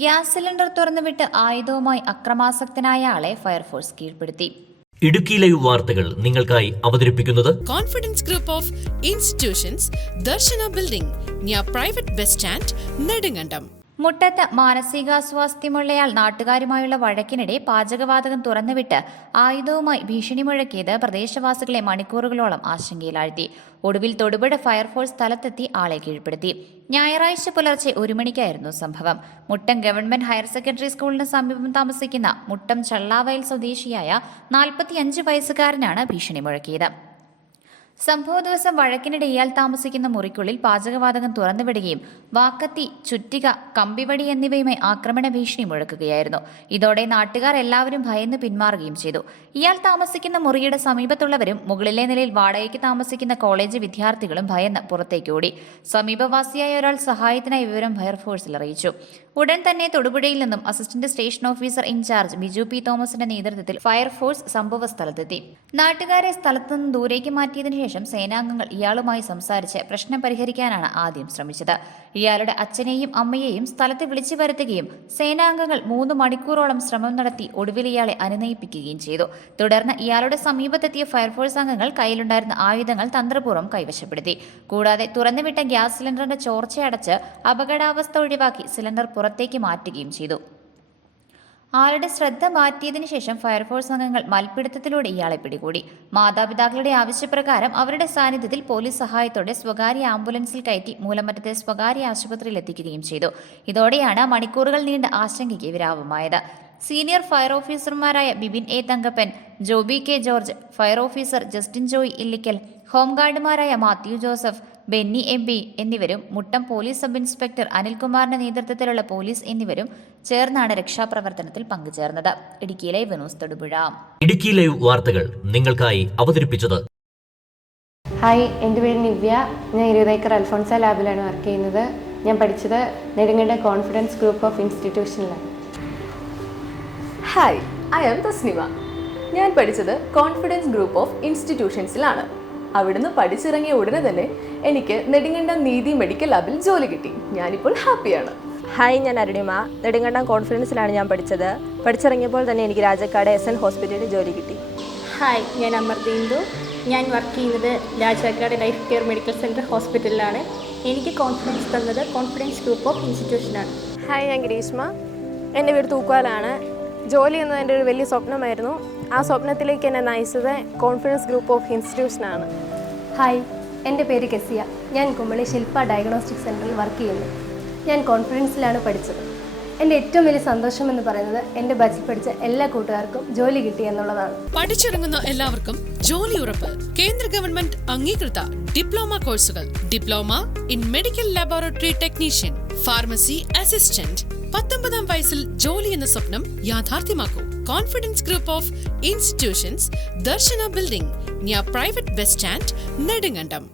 Gas cylinder തുറന്നുവിട്ട് ആയുധവുമായി അക്രമാസക്തനായ ആളെ fire force കീഴ്പ്പെടുത്തി. Idukki live വാർത്തകൾ നിങ്ങൾക്കായി അവതരിപ്പിക്കുന്നത് confidence group of institutions, Darshana building, near private bus stand, Nedumkandam. മുട്ടത്ത് മാനസികാസ്വാസ്ഥ്യമുള്ളയാൾ നാട്ടുകാരുമായുള്ള വഴക്കിനിടെ പാചകവാതകം തുറന്നുവിട്ട് ആയുധവുമായി ഭീഷണി മുഴക്കിയത് പ്രദേശവാസികളെ മണിക്കൂറുകളോളം ആശങ്കയിലാഴ്ത്തി. ഒടുവിൽ തൊടുപുഴ ഫയർഫോഴ്സ് സ്ഥലത്തെത്തി ആളെ കീഴ്പ്പെടുത്തി. ഞായറാഴ്ച പുലർച്ചെ 1 മണിക്കായിരുന്നു സംഭവം. മുട്ടം ഗവൺമെന്റ് ഹയർ സെക്കൻഡറി സ്കൂളിന് സമീപം താമസിക്കുന്ന മുട്ടം ചള്ളാവയൽ സ്വദേശിയായ 45 വയസ്സുകാരനാണ് ഭീഷണി മുഴക്കിയത്. സംഭവ ദിവസം വഴക്കിനിടെ ഇയാൾ താമസിക്കുന്ന മുറിക്കുള്ളിൽ പാചകവാതകം തുറന്നുവിടുകയും വാക്കത്തി, ചുറ്റിക, കമ്പിവടി എന്നിവയുമായി ആക്രമണ ഭീഷണി മുഴക്കുകയായിരുന്നു. ഇതോടെ നാട്ടുകാർ എല്ലാവരും ഭയന്ന് പിന്മാറുകയും ചെയ്തു. ഇയാൾ താമസിക്കുന്ന മുറിയുടെ സമീപത്തുള്ളവരും മുകളിലെ നിലയിൽ വാടകയ്ക്ക് താമസിക്കുന്ന കോളേജ് വിദ്യാർത്ഥികളും ഭയന്ന് പുറത്തേക്ക് ഓടി. സമീപവാസിയായ ഒരാൾ സഹായത്തിനായി വിവരം ഫയർഫോഴ്സിൽ അറിയിച്ചു. ഉടൻ തന്നെ തൊടുപുഴയിൽ നിന്നും assistant station officer in charge Biju P തോമസിന്റെ നേതൃത്വത്തിൽ ഫയർഫോഴ്സ് സംഭവ സ്ഥലത്തെത്തി. നാട്ടുകാരെ സ്ഥലത്തു നിന്ന് ദൂരേക്ക് മാറ്റിയതിനു ശേഷം സേനാംഗങ്ങൾ ഇയാളുമായി സംസാരിച്ച് പ്രശ്നം പരിഹരിക്കാനാണ് ആദ്യം ശ്രമിച്ചത്. ഇയാളുടെ അച്ഛനെയും അമ്മയെയും സ്ഥലത്ത് വിളിച്ചു വരുത്തുകയും സേനാംഗങ്ങൾ 3 മണിക്കൂറോളം ശ്രമം നടത്തി ഒടുവിൽ ഇയാളെ അനുനയിപ്പിക്കുകയും ചെയ്തു. തുടർന്ന് ഇയാളുടെ സമീപത്തെത്തിയ ഫയർഫോഴ്സ് അംഗങ്ങൾ കയ്യിലുണ്ടായിരുന്ന ആയുധങ്ങൾ തന്ത്രപൂർവ്വം കൈവശപ്പെടുത്തി. കൂടാതെ തുറന്നുവിട്ട ഗ്യാസ് സിലിണ്ടറിന്റെ ചോർച്ചയടച്ച് അപകടാവസ്ഥ ഒഴിവാക്കി സിലിണ്ടർ പുറത്തേക്ക് മാറ്റുകയും ചെയ്തു. ആളുടെ ശ്രദ്ധ മാറ്റിയതിനു ശേഷം ഫയർഫോഴ്സ് അംഗങ്ങൾ മൽപ്പിടുത്തത്തിലൂടെ ഇയാളെ പിടികൂടി. മാതാപിതാക്കളുടെ ആവശ്യപ്രകാരം അവരുടെ സാന്നിധ്യത്തിൽ പോലീസ് സഹായത്തോടെ സ്വകാര്യ ആംബുലൻസിൽ കയറ്റി മൂലമറ്റത്തെ സ്വകാര്യ ആശുപത്രിയിൽ എത്തിക്കുകയും ചെയ്തു. ഇതോടെയാണ് മണിക്കൂറുകൾ നീണ്ട ആശങ്കയ്ക്ക് വിരാമമായത്. സീനിയർ ഫയർ ഓഫീസർമാരായ Bibin A Thankappan, Joby K George, fire officer Justin Joy Illikkal, ഹോംഗാർഡുമാരായ മാത്യു ജോസഫ്, ബെന്നി MP എന്നിവരും മുട്ടം പോലീസ് സബ് ഇൻസ്പെക്ടർ അനിൽകുമാറിന്റെ നേതൃത്വത്തിലുള്ള പോലീസ് എന്നിവരും ചേർന്നാണ് രക്ഷാപ്രവർത്തനത്തിൽ പങ്കുചേർന്നത്. Idukki live news Thodupuzha. Idukki live വാർത്തകൾ നിങ്ങൾക്കായി അവതരിപ്പിച്ചത്. ഹായ്, എൻ്റെ പേര് നിവ്യ. ഞാൻ 20 ഏക്കർ അൽഫോൺസ ലാബിലാണ് വർക്ക് ചെയ്യുന്നത്. ഞാൻ പഠിച്ചത് നെടുങ്കണ്ടം കോൺഫിഡൻസ് ഗ്രൂപ്പ് ഓഫ് ഇൻസ്റ്റിറ്റ്യൂഷനിലാണ്. Hi, I am Tasnima. ഞാൻ പഠിച്ചത് കോൺഫിഡൻസ് ഗ്രൂപ്പ് ഓഫ് ഇൻസ്റ്റിറ്റ്യൂഷൻസിലാണ്. അവിടുന്ന് പഠിച്ചിറങ്ങിയ ഉടനെ തന്നെ എനിക്ക് നെടുങ്കണ്ടം നീതി മെഡിക്കൽ ലാബിൽ ജോലി കിട്ടി. ഞാനിപ്പോൾ ഹാപ്പിയാണ്. ഹായ്, ഞാൻ അരുണിമ. നെടുങ്കണ്ടം കോൺഫിഡൻസിലാണ് ഞാൻ പഠിച്ചത്. പഠിച്ചിറങ്ങിയപ്പോൾ തന്നെ എനിക്ക് രാജാക്കാട് SN ഹോസ്പിറ്റലിൽ ജോലി കിട്ടി. ഹായ്, ഞാൻ അമർദീന്ദു. ഞാൻ വർക്ക് ചെയ്യുന്നത് Rajakkad life care medical centre ഹോസ്പിറ്റലിലാണ്. എനിക്ക് കോൺഫിഡൻസ് തന്നത് കോൺഫിഡൻസ് ഗ്രൂപ്പ് ഓഫ് ഇൻസ്റ്റിറ്റ്യൂഷനാണ്. ഹായ്, ഞാൻ ഗ്രീഷ്മ. എൻ്റെ വീട് തൂക്കുവാലാണ്. ജോലി എന്നത് എൻ്റെ ഒരു വലിയ സ്വപ്നമായിരുന്നു. ആ സ്വപ്നത്തിലേക്ക് എന്നെ നയിച്ചത് കോൺഫിഡൻസ് ഗ്രൂപ്പ് ഓഫ് ഇൻസ്റ്റിറ്റ്യൂഷനാണ്. ഹായ്, എൻ്റെ പേര് കെസിയ. ഞാൻ കുമളി ശില്പ ഡയഗ്നോസ്റ്റിക് സെൻറ്ററിൽ വർക്ക് ചെയ്യുന്നു. ഞാൻ കോൺഫിഡൻസിലാണ് പഠിച്ചത്. എൻ്റെ ഏറ്റവും വലിയ സന്തോഷം എന്ന് പറയുന്നത് എൻ്റെ ബാച്ചിൽ പഠിച്ച എല്ലാ കൂട്ടുകാർക്കും ജോലി കിട്ടി എന്നുള്ളതാണ്. പഠിച്ചിറങ്ങുന്ന എല്ലാവർക്കും ജോലി ഉറപ്പ്. കേന്ദ്ര ഗവൺമെന്റ് അംഗീകൃത ഡിപ്ലോമ കോഴ്സുകൾ. Diploma in medical laboratory technician, pharmacy assistant. 19-ാം വയസ്സിൽ ജോലി എന്ന സ്വപ്നം യാഥാർത്ഥ്യമാക്കൂ. Confidence group of institutions, Darshana building, near private bus stand, Nedumkandam.